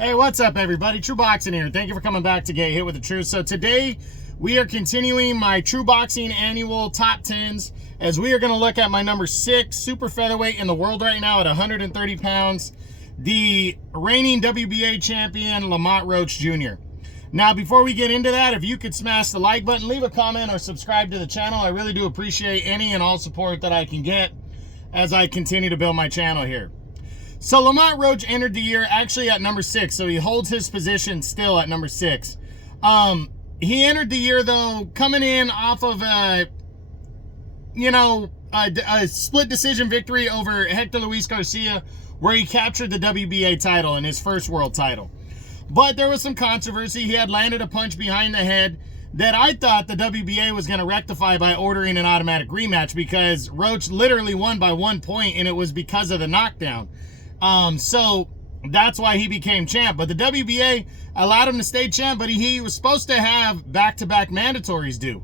Hey, what's up, everybody? True Boxing here. Thank you for coming back to Get Hit with the Truth. So today we are continuing my True Boxing annual top 10s as we are going to look at my number 6 super featherweight in the world right now at 130 pounds, the reigning WBA champion, Lamont Roach Jr. Now, before we get into that, if you could smash the like button, leave a comment, or subscribe to the channel. I really do appreciate any and all support that I can get as I continue to build my channel here. So Lamont Roach entered the year actually at number 6, so he holds his position still at number 6. He entered the year, though, coming in off of a split decision victory over Hector Luis Garcia, where he captured the WBA title and his first world title. But there was some controversy. He had landed a punch behind the head that I thought the WBA was going to rectify by ordering an automatic rematch, because Roach literally won by 1 point, and it was because of the knockdown. So that's why he became champ. But the WBA allowed him to stay champ, but he was supposed to have back-to-back mandatories due.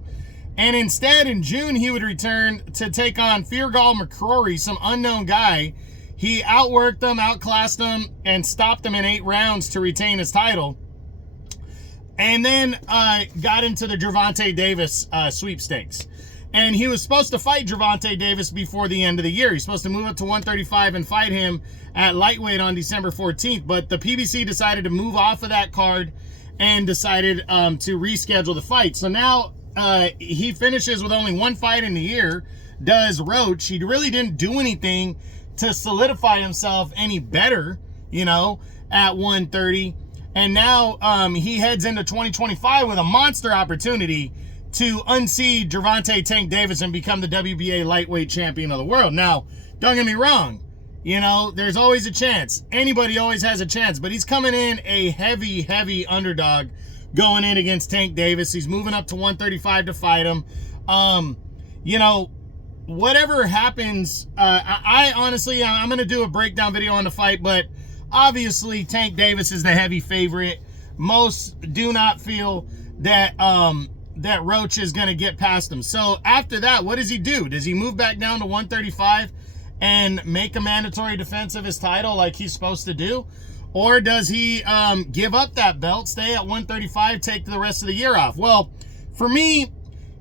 And instead, in June, he would return to take on Feargal McCrory, some unknown guy. He outworked him, outclassed him, and stopped him in 8 rounds to retain his title. And then got into the Gervonta Davis sweepstakes. And he was supposed to fight Gervonta Davis before the end of the year. He's supposed to move up to 135 and fight him at lightweight on December 14th. But the PBC decided to move off of that card and decided to reschedule the fight. So now he finishes with only 1 fight in the year, does Roach. He really didn't do anything to solidify himself any better, at 130. And now he heads into 2025 with a monster opportunity to unseat Gervonta Tank Davis and become the WBA lightweight champion of the world. Now, don't get me wrong, there's always a chance. Anybody always has a chance, but he's coming in a heavy underdog going in against Tank Davis. He's moving up to 135 to fight him. Whatever happens, I honestly, I'm going to do a breakdown video on the fight, but obviously Tank Davis is the heavy favorite. Most do not feel that that Roach is going to get past him. So after that, what does he do? Does he move back down to 135 and make a mandatory defense of his title like he's supposed to do? Or does he give up that belt, stay at 135, take the rest of the year off? Well, for me,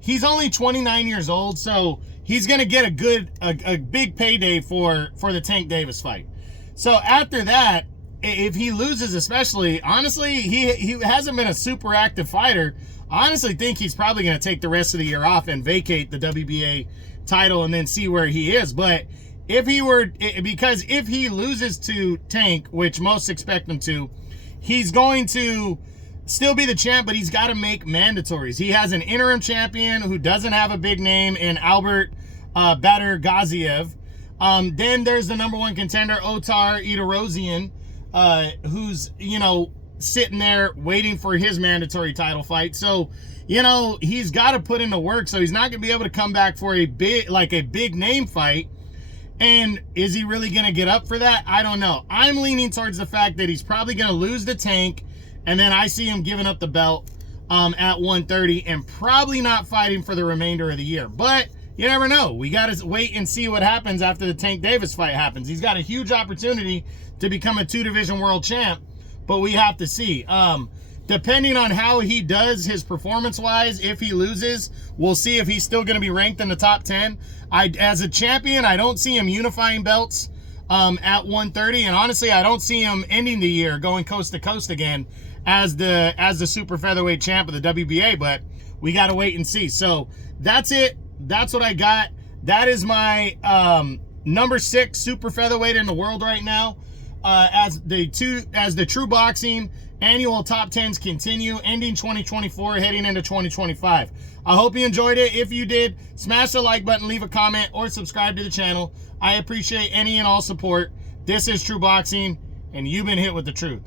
he's only 29 years old, so he's going to get a big payday for the Tank Davis fight. So after that, if he loses especially, honestly, he hasn't been a super active fighter. I honestly think he's probably going to take the rest of the year off and vacate the WBA title and then see where he is. But if he loses to Tank, which most expect him to, he's going to still be the champ, but he's got to make mandatories. He has an interim champion who doesn't have a big name in Albert Bader Gaziev. Then there's the number 1 contender, Otar Idarosian, who's, sitting there waiting for his mandatory title fight. So, he's got to put in the work. So he's not going to be able to come back for a big name fight. And is he really going to get up for that? I don't know. I'm leaning towards the fact that he's probably going to lose the Tank, and then I see him giving up the belt at 130 and probably not fighting for the remainder of the year. But you never know. We got to wait and see what happens after the Tank Davis fight happens. He's got a huge opportunity to become a 2-division world champ, but we have to see. Depending on how he does his performance-wise, if he loses, we'll see if he's still going to be ranked in the top 10. As a champion, I don't see him unifying belts at 130, and honestly, I don't see him ending the year going coast to coast again as the super featherweight champ of the WBA, but we got to wait and see. So that's it. That's what I got. That is my number 6 super featherweight in the world right now. As the True Boxing annual top 10s continue, ending 2024, heading into 2025. I hope you enjoyed it. If you did, smash the like button, leave a comment, or subscribe to the channel. I appreciate any and all support. This is True Boxing, and you've been hit with the truth.